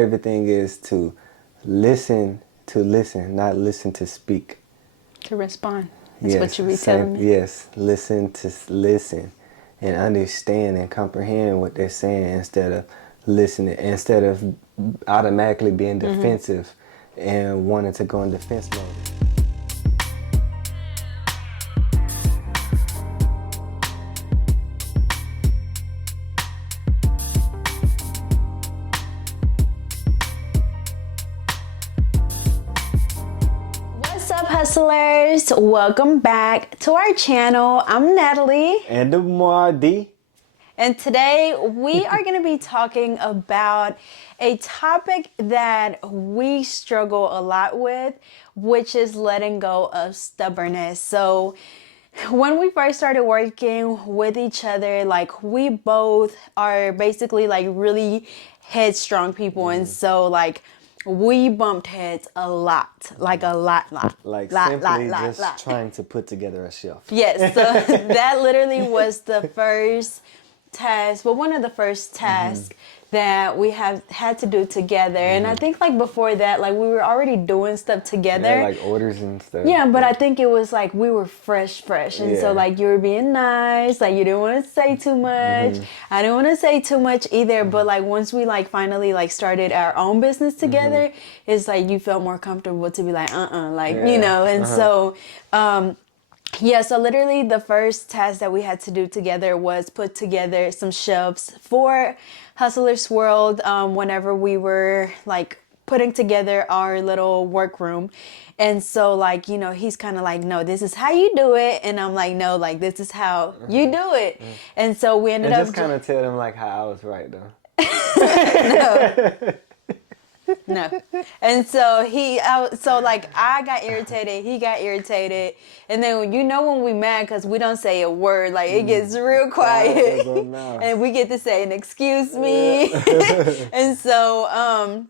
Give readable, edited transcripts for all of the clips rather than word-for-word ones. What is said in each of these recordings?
Everything is to listen, not listen to speak. To respond. That's what you be telling me. Yes, listen to listen and understand and comprehend what they're saying instead of listening, instead of automatically being defensive and wanting to go in defense mode. What's up, hustlers? Welcome back to our channel. I'm Natalie. And DeMarco. And today we are going to be talking about a topic that we struggle a lot with, which is letting go of stubbornness. So when we first started working with each other, like, we both are basically like really headstrong people. And so like we bumped heads a lot, like a lot. Like lot, simply lot, just trying to put together a shelf. Yes, so that literally was the first task, but one of the first tasks that we have had to do together. And I think like before that, like we were already doing stuff together. Yeah, like orders and stuff. Yeah, but I think it was like we were fresh. And so like you were being nice, like you didn't want to say too much. I didn't want to say too much either. But like once we like finally like started our own business together, it's like you felt more comfortable to be like, like, you know, and so, yeah, so literally the first task that we had to do together was put together some shelves for Hustlers World whenever we were like putting together our little workroom. And so like, you know, he's kind of like, no, this is how you do it. And I'm like, no, like this is how you do it. And so we ended up just kind of tell them like how I was right though. No. And so so like I got irritated, he got irritated. And then, you know, when we mad, because we don't say a word, like it gets real quiet. And we get to say an excuse me. And so,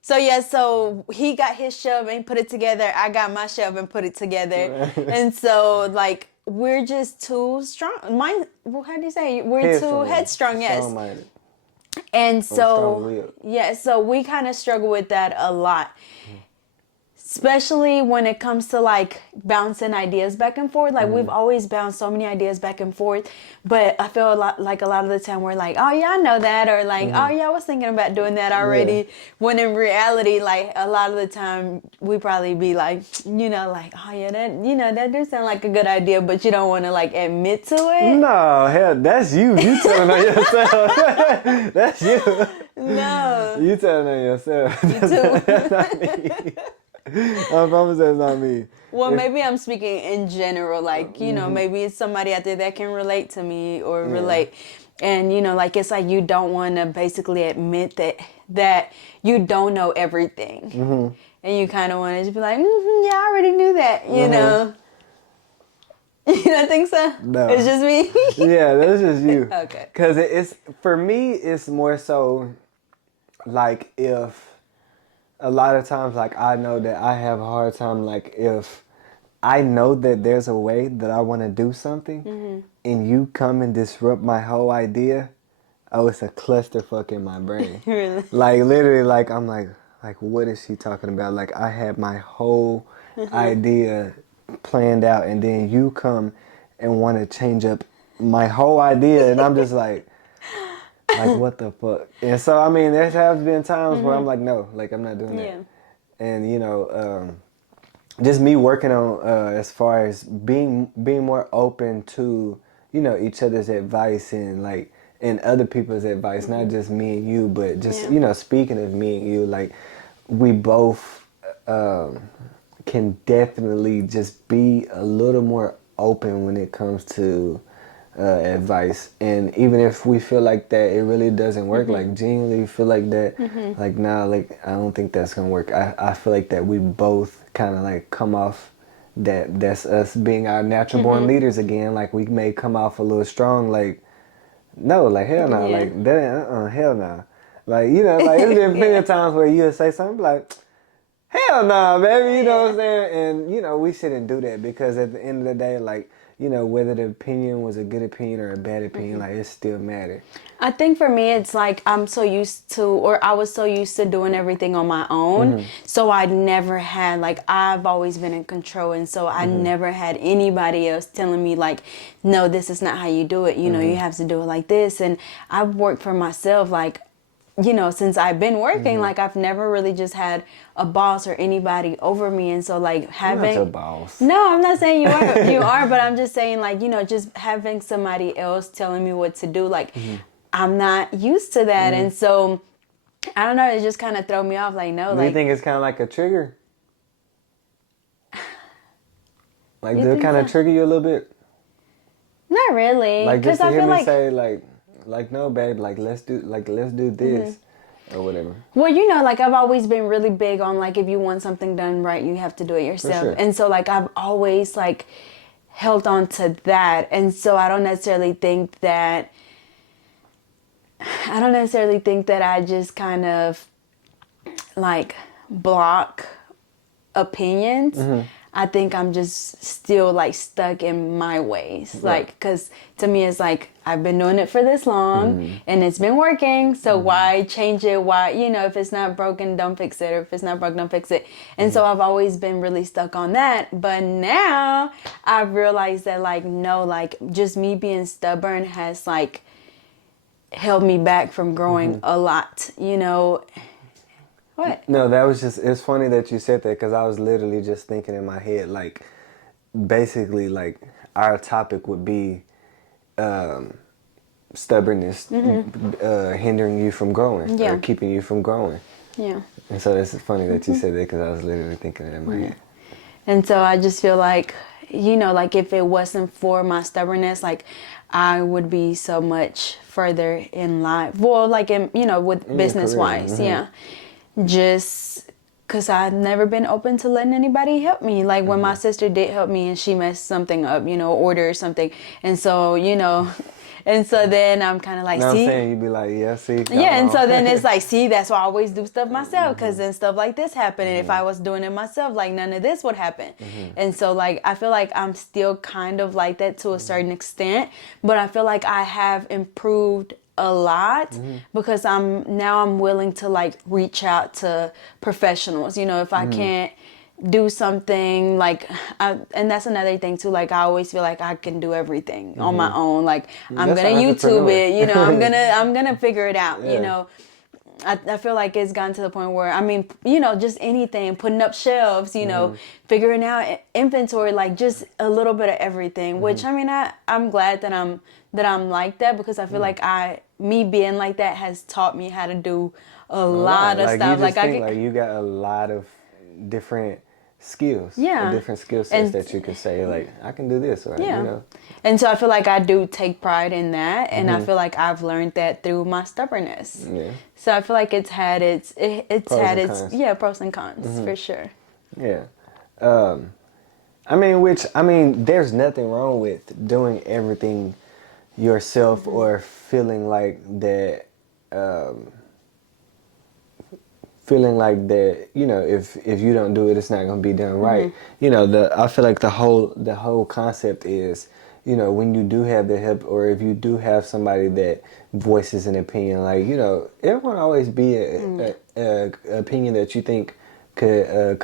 so he got his shelf and put it together. I got my shelf and put it together. And so like, we're just too strong. How do you say? We're too headstrong, yes. Strong-minded. And so, yeah, so we kind of struggle with that a lot, especially when it comes to like bouncing ideas back and forth. Like we've always bounced so many ideas back and forth, but I feel a lot of the time we're like, oh yeah, I know that, or like, oh yeah, I was thinking about doing that already. Yeah. When in reality, like a lot of the time we probably be like, you know, like, oh yeah, that, you know, that does sound like a good idea, but you don't want to like admit to it. No, hell, that's you. You telling on yourself. That's you. No. You telling on yourself. You too. That's not me. I promise that's not me. Well, maybe I'm speaking in general, like, you know, maybe it's somebody out there that can relate to me or relate. And, you know, like, it's like you don't want to basically admit that you don't know everything. And you kind of want to just be like, yeah, I already knew that, you know. You don't think so? No. It's just me? Yeah, that's just you. Okay. Because it's, for me, it's more so like if, a lot of times, like, I know that I have a hard time, like, if I know that there's a way that I want to do something, and you come and disrupt my whole idea, oh, it's a clusterfuck in my brain. Really? Like, literally, like, I'm like, what is she talking about? Like, I had my whole idea planned out, and then you come and want to change up my whole idea, and I'm just like, what the fuck? And so, I mean, there have been times where I'm like, no, like, I'm not doing that. And, you know, just me working on, as far as being more open to, you know, each other's advice and, like, and other people's advice, not just me and you, but just, you know, speaking of me and you, like, we both can definitely just be a little more open when it comes to advice. And even if we feel like that it really doesn't work, like genuinely feel like that, like, nah, like, I don't think that's gonna work. I feel like that we both kind of like come off that's us being our natural born leaders again. Like, we may come off a little strong, like, no, like, hell no, like, that, hell no. Like, you know, like, there's been plenty of times where you'll say something like, hell nah, baby, you know what I'm saying? And, you know, we shouldn't do that, because at the end of the day, like, whether the opinion was a good opinion or a bad opinion, like it still mattered. I think for me, it's like I was so used to doing everything on my own. So I never had, like, I've always been in control. And so I never had anybody else telling me, like, no, this is not how you do it. You know, you have to do it like this. And I've worked for myself, like, since I've been working, like, I've never really just had a boss or anybody over me. And so, like, having... You're not a boss. No, I'm not saying you are, but I'm just saying, like, just having somebody else telling me what to do, like, I'm not used to that. And so, I don't know, it just kind of throw me off, like, no, Do like... you think it's kind of like a trigger? Like, You does it think kind of so? trigger you a little bit? Not really. Like, just to I hear feel me like... say, like, no, babe, like, let's do this, or whatever. Well, like, I've always been really big on, like, if you want something done right, you have to do it yourself. sure. And so, like, I've always, like, held on to that. And so I don't necessarily think that I just kind of, like, block opinions. I think I'm just still, like, stuck in my ways. Right. Like, because to me, it's like, I've been doing it for this long and it's been working. So why change it? Why, if it's not broken, don't fix it. Or if it's not broken, don't fix it. And so I've always been really stuck on that. But now I've realized that, like, no, like, just me being stubborn has, like, held me back from growing a lot, What? No, that was just, it's funny that you said that because I was literally just thinking in my head, like, basically, like, our topic would be stubbornness hindering you from growing or keeping you from growing. Yeah. And so it's funny that you said that because I was literally thinking it in my head. And so I just feel like, like, if it wasn't for my stubbornness, like, I would be so much further in life. Well, like, with business-wise, just because I've never been open to letting anybody help me. Like, when my sister did help me and she messed something up, order or something. And so, and so then I'm kind of like, Now see? I'm saying you'd be like, yeah, see? Yeah, and so then it's like, see, that's why I always do stuff myself, because then stuff like this happened. And if I was doing it myself, like, none of this would happen. And so, like, I feel like I'm still kind of like that to a certain extent, but I feel like I have improved a lot because I'm willing to, like, reach out to professionals. If I can't do something, like, and that's another thing too, like, I always feel like I can do everything on my own. Like, I'm That's gonna an YouTube entrepreneur. it, I'm gonna figure it out. I feel like it's gotten to the point where, I mean, just anything, putting up shelves, figuring out inventory, like, just a little bit of everything, which, I mean, I'm glad that I'm like that, because I feel like me being like that has taught me how to do a lot of like, stuff. You just think, like, you got a lot of different skills. Yeah. Different skill sets that you can say, like, I can do this, or, And so I feel like I do take pride in that, and I feel like I've learned that through my stubbornness. Yeah. So I feel like it's had its Cons. pros and cons for sure. Yeah. I mean, there's nothing wrong with doing everything yourself or feeling like that. If you don't do it, it's not going to be done right. I feel like the whole concept is, when you do have the help, or if you do have somebody that voices an opinion, like, it won't always be a opinion that you think could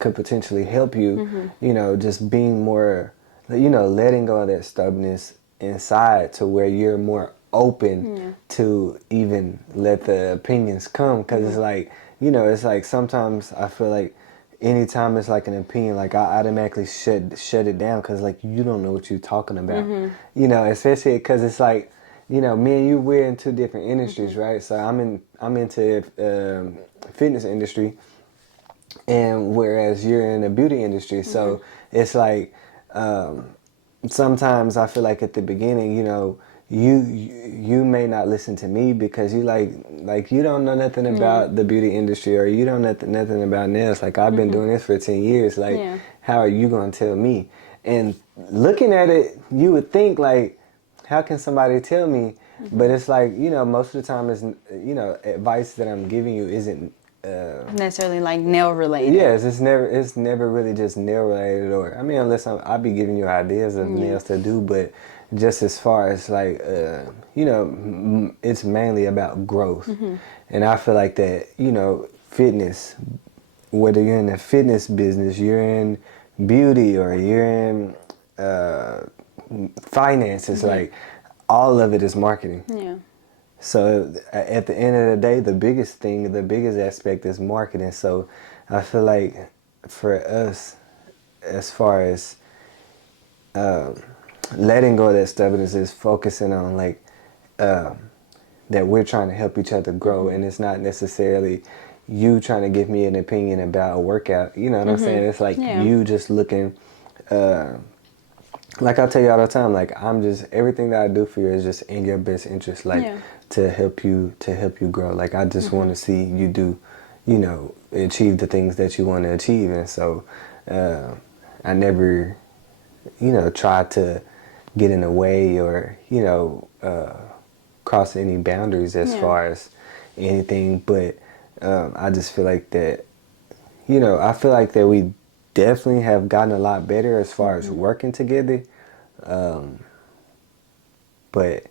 potentially help you. Just being more, letting go of that stubbornness inside to where you're more open to even let the opinions come, because it's like, it's like sometimes I feel like anytime it's like an opinion, like, I automatically shut it down, because, like, you don't know what you're talking about. Especially because it's like, me and you, we're in two different industries, right? So I'm into fitness industry, and whereas you're in the beauty industry. So it's like, sometimes I feel like at the beginning, you may not listen to me because you like you don't know nothing about the beauty industry, or you don't know nothing about nails. Like, I've been doing this for 10 years. Like, how are you going to tell me? And looking at it, you would think, like, how can somebody tell me? But it's like, most of the time it's, advice that I'm giving you isn't necessarily like nail related. Yes, it's never really just nail related, or I mean, unless I'll be giving you ideas of nails to do, but just as far as like it's mainly about growth, and I feel like that fitness, whether you're in the fitness business, you're in beauty, or you're in finances, like all of it is marketing. Yeah. So at the end of the day, the biggest aspect is marketing. So I feel like for us, as far as letting go of that stubbornness, is focusing on like that we're trying to help each other grow, and it's not necessarily you trying to give me an opinion about a workout. You know what I'm saying? It's like you just looking. Like I tell you all the time, like everything that I do for you is just in your best interest, like to help you grow. Like I just want to see you do, achieve the things that you want to achieve, and so I never, try to get in the way or cross any boundaries as far as anything. But I just feel like that, I feel like that we definitely have gotten a lot better as far as working together. But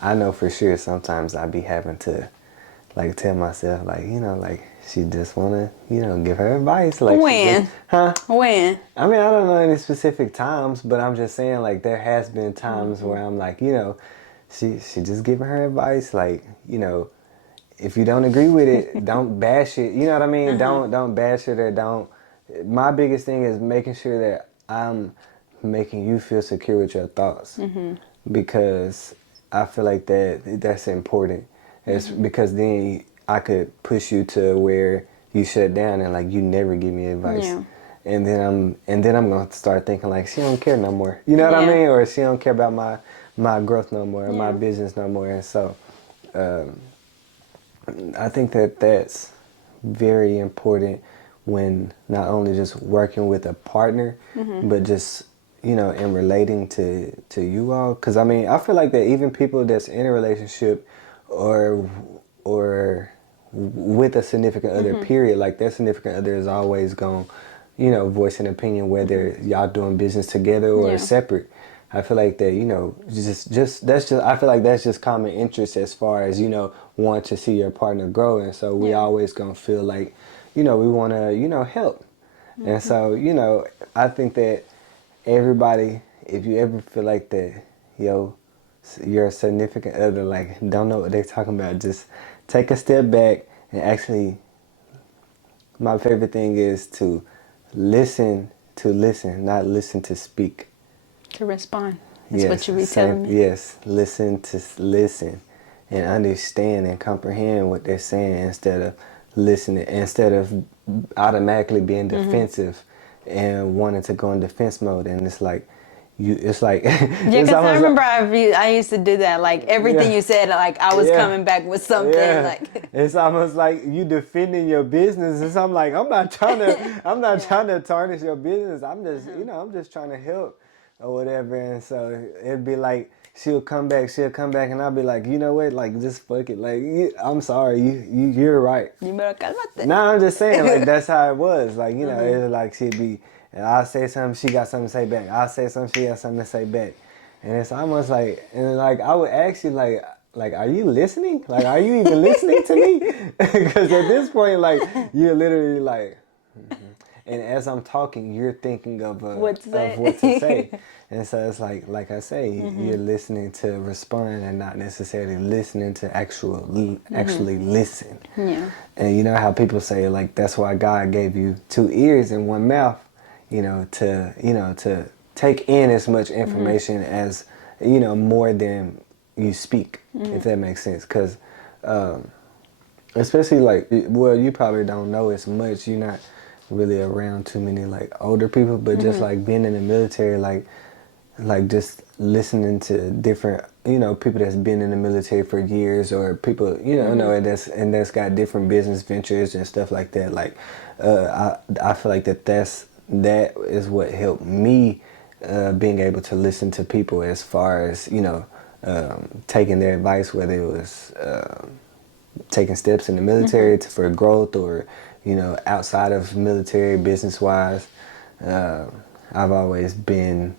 I know for sure sometimes I be having to like tell myself like, like she just wanna, give her advice. Like when? When? I mean, I don't know any specific times, but I'm just saying like there has been times where I'm like, she just giving her advice, like, if you don't agree with it, don't bash it. You know what I mean? Don't bash it, or don't. My biggest thing is making sure that I'm making you feel secure with your thoughts, because I feel like that's important. It's because then I could push you to where you shut down and like you never give me advice. Yeah. And then I'm gonna start thinking like she don't care no more. You know what I mean? Or she don't care about my growth no more, or my business no more. And so I think that's very important when not only just working with a partner, but just, in relating to you all. Because, I mean, I feel like that even people that's in a relationship or with a significant other, period, like their significant other is always going to, voice an opinion, whether y'all doing business together or separate. I feel like that, I feel like that's just common interest as far as, wanting to see your partner grow. And so we always going to feel like, we want to, help. And so, I think that everybody, if you ever feel like that, your significant other, like, don't know what they're talking about, just take a step back and actually, my favorite thing is to listen, not listen to speak. To respond. That's what you be telling me. Yes, listen and understand and comprehend what they're saying instead of automatically being defensive and wanting to go in defense mode. And it's like because I remember I used to do that. Like everything you said, like I was coming back with something. Like it's almost like you defending your business, and so I'm like, I'm not trying to tarnish your business. I'm just I'm just trying to help or whatever. And so it'd be like she'll come back, and I'll be like, you know what, like just fuck it. Like I'm sorry, you're right. You better calmate. Nah, I'm just saying, like that's how it was. Like it was like she'd be. And I'll say something, she got something to say back. I'll say something, she got something to say back. And it's almost like, and like I would ask you, like, are you listening? Like, are you even listening to me? Because at this point, like, you're literally like, and as I'm talking, you're thinking of what to say. And so it's like I say, you're listening to respond and not necessarily listening to actually listen. Yeah. And you know how people say, like, that's why God gave you 2 ears and 1 mouth. To take in as much information as, more than you speak, if that makes sense. Because, especially like, well, you probably don't know as much. You're not really around too many like older people, but just like being in the military, like just listening to different, people that's been in the military for years, or people, that's got different business ventures and stuff like that. Like, I feel like that is what helped me being able to listen to people as far as, taking their advice, whether it was taking steps in the military for growth, or outside of military, business wise. I've always been.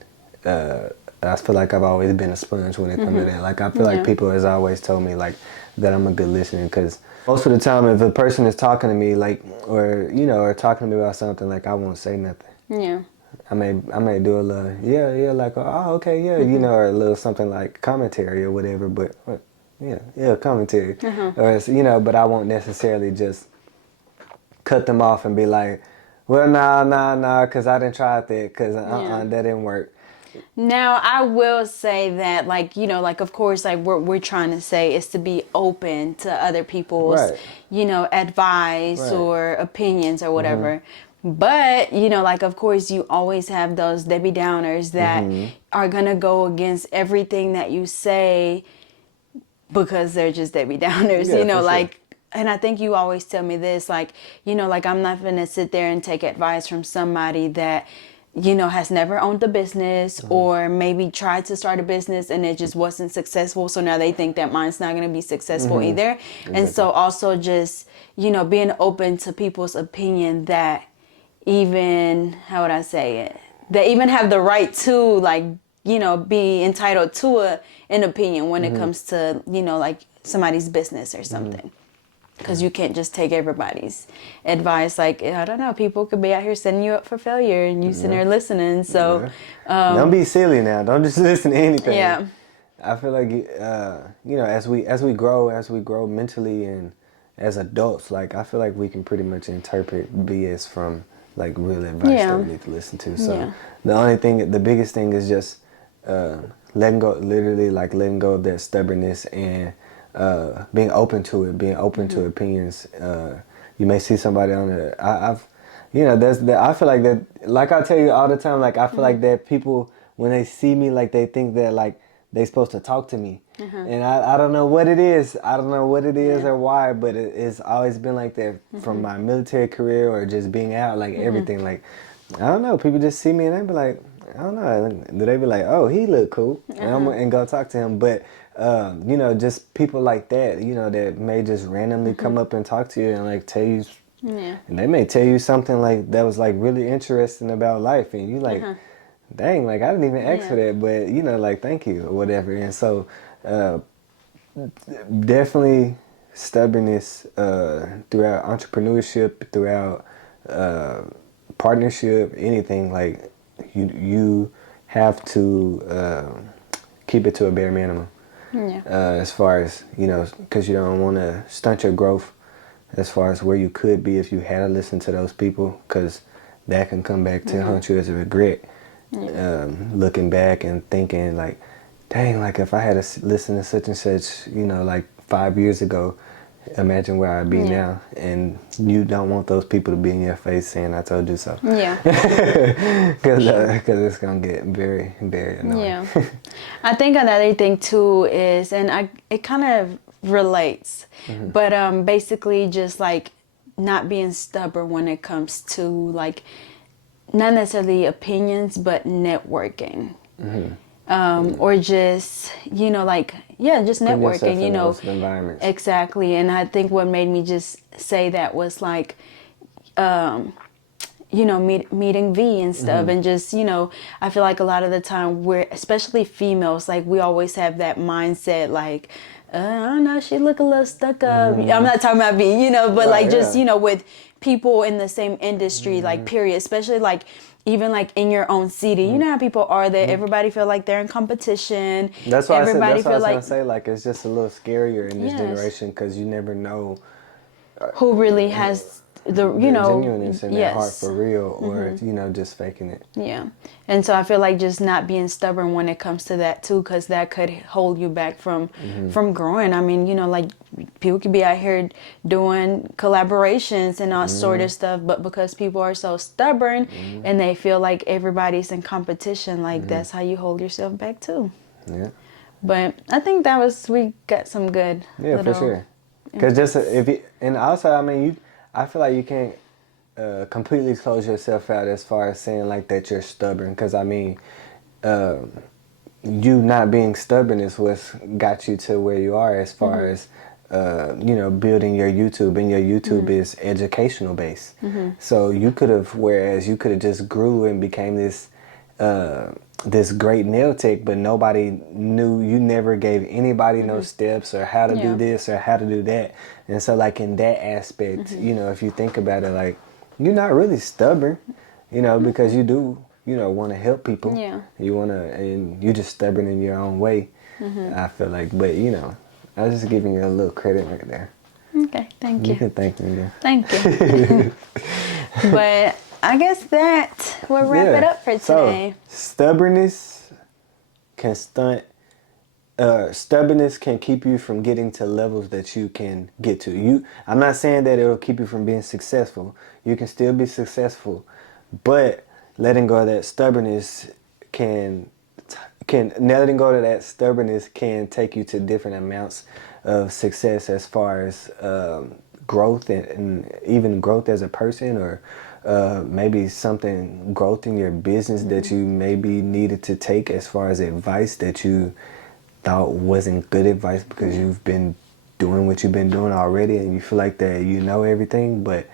I feel like I've always been a sponge when it comes to that. Like I feel like people has always told me like that I'm a good listener, because most of the time if a person is talking to me like or talking to me about something, like I won't say nothing. Yeah. I may do a little like oh okay or a little something like commentary or whatever, but commentary or but I won't necessarily just cut them off and be like, well nah because I didn't try that, because that didn't work. Now, I will say that, like, like, of course, like, what we're trying to say is to be open to other people's, Right. Advice Right. or opinions or whatever. But, like, of course, you always have those Debbie Downers that are going to go against everything that you say because they're just Debbie Downers, like, sure. and I think you always tell me this, like, like, I'm not going to sit there and take advice from somebody that, has never owned a business or maybe tried to start a business and it just wasn't successful. So now they think that mine's not going to be successful either. Exactly. And so also just, being open to people's opinion that even, how would I say it? They even have the right to, like, be entitled to an opinion when it comes to, like somebody's business or something. Because you can't just take everybody's advice. Like, I don't know, people could be out here setting you up for failure and you sitting there listening. So, don't be silly now. Don't just listen to anything. Yeah. I feel like, as we grow mentally and as adults, like, I feel like we can pretty much interpret BS from, like, real advice that we need to listen to. So, the biggest thing is just letting go of that stubbornness and being open to it, being open to opinions. You may see somebody on the, I feel like that, like I tell you all the time, like I feel like that people, when they see me, like they think that like they supposed to talk to me. And I don't know what it is. I don't know what it is or why, but it's always been like that from my military career or just being out, like everything. Like, I don't know, people just see me and they be like, I don't know. Do they be like, oh, he look cool, and go talk to him? But just people like that, that may just randomly come up and talk to you and like tell you, and they may tell you something like that was like really interesting about life, and you like, dang, like I didn't even ask for that, but like thank you or whatever. And so, definitely stubbornness throughout entrepreneurship, throughout partnership, anything like. You have to keep it to a bare minimum. As far as, because you don't want to stunt your growth as far as where you could be if you had to listen to those people, because that can come back to haunt you as a regret. Looking back and thinking like, dang, like if I had to listen to such and such, like 5 years ago, imagine where I'd be now. And you don't want those people to be in your face saying I told you so. Yeah. Because it's going to get very, very annoying. Yeah. I think another thing too is, and it kind of relates, but basically just like not being stubborn when it comes to like not necessarily opinions, but networking. Or just, like, just networking, environments. Exactly. And I think what made me just say that was like, meeting V and stuff. And just, I feel like a lot of the time we're, especially females, like we always have that mindset, like, I don't know, she look a little stuck up. I'm not talking about V, but like just, with people in the same industry, like period, especially like, even like in your own city, you know how people are that everybody feel like they're in competition. That's why I was gonna say, like, it's just a little scarier in this generation, because you never know who really has the genuineness in their heart for real, or just faking it. Yeah. And so I feel like just not being stubborn when it comes to that too, because that could hold you back from growing. I mean, like people could be out here doing collaborations and all sort of stuff, but because people are so stubborn and they feel like everybody's in competition, like that's how you hold yourself back too. Yeah. But I think we got some good. Yeah, for sure. Because just and also, I mean, I feel like you can't completely close yourself out as far as saying like that you're stubborn, because I mean, you not being stubborn is what's got you to where you are as far as building your YouTube, and your YouTube is educational based. So you could have, whereas you could have just grew and became this great nail tech, but nobody knew, you never gave anybody no steps or how to do this or how to do that. And so like in that aspect, if you think about it, like you're not really stubborn, because you do, want to help people. Yeah. You want to, and you're just stubborn in your own way. I feel like, but I was just giving you a little credit right there. Okay, thank you. You can thank me then. Thank you. But I guess that will wrap it up for today. So, stubbornness can stunt. Stubbornness can keep you from getting to levels that you can get to. I'm not saying that it'll keep you from being successful. You can still be successful, but letting go of that stubbornness can take you to different amounts of success as far as growth and even growth as a person, or maybe growth in your business that you maybe needed to take as far as advice that you thought wasn't good advice because you've been doing what you've been doing already and you feel like that you know everything. But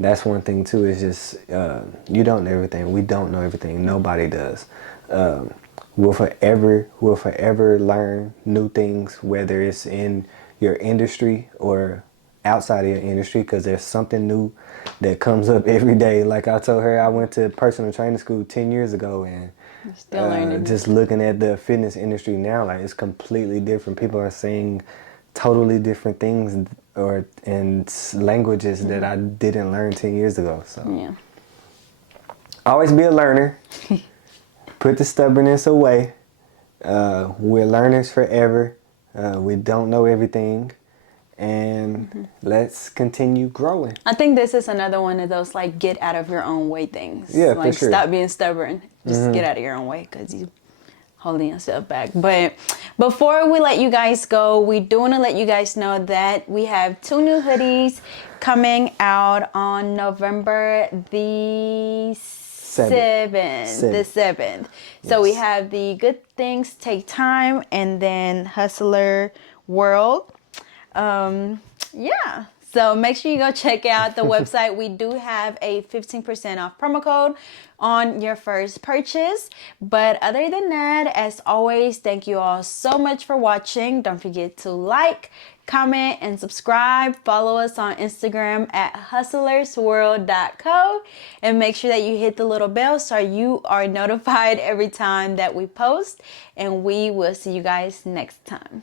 that's one thing too, is just you don't know everything. We don't know everything. Nobody does. We'll forever learn new things, whether it's in your industry or outside of your industry, because there's something new that comes up every day. Like I told her, I went to personal training school 10 years ago, and still learning. Just looking at the fitness industry now, like it's completely different. People are saying totally different things in languages that I didn't learn 10 years ago. So yeah. Always be a learner. Put the stubbornness away. We're learners forever. We don't know everything. And let's continue growing. I think this is another one of those like get out of your own way things. Yeah, like for sure. Stop being stubborn. Just get out of your own way because you holding yourself back. But before we let you guys go, we do want to let you guys know that we have 2 new hoodies coming out on November the 7th. So we have the Good Things Take Time and then Hustler World. So make sure you go check out the website. We do have a 15% off promo code on your first purchase. But other than that, as always, thank you all so much for watching. Don't forget to like, comment, and subscribe. Follow us on Instagram at hustlersworld.co, and make sure that you hit the little bell so you are notified every time that we post. And we will see you guys next time.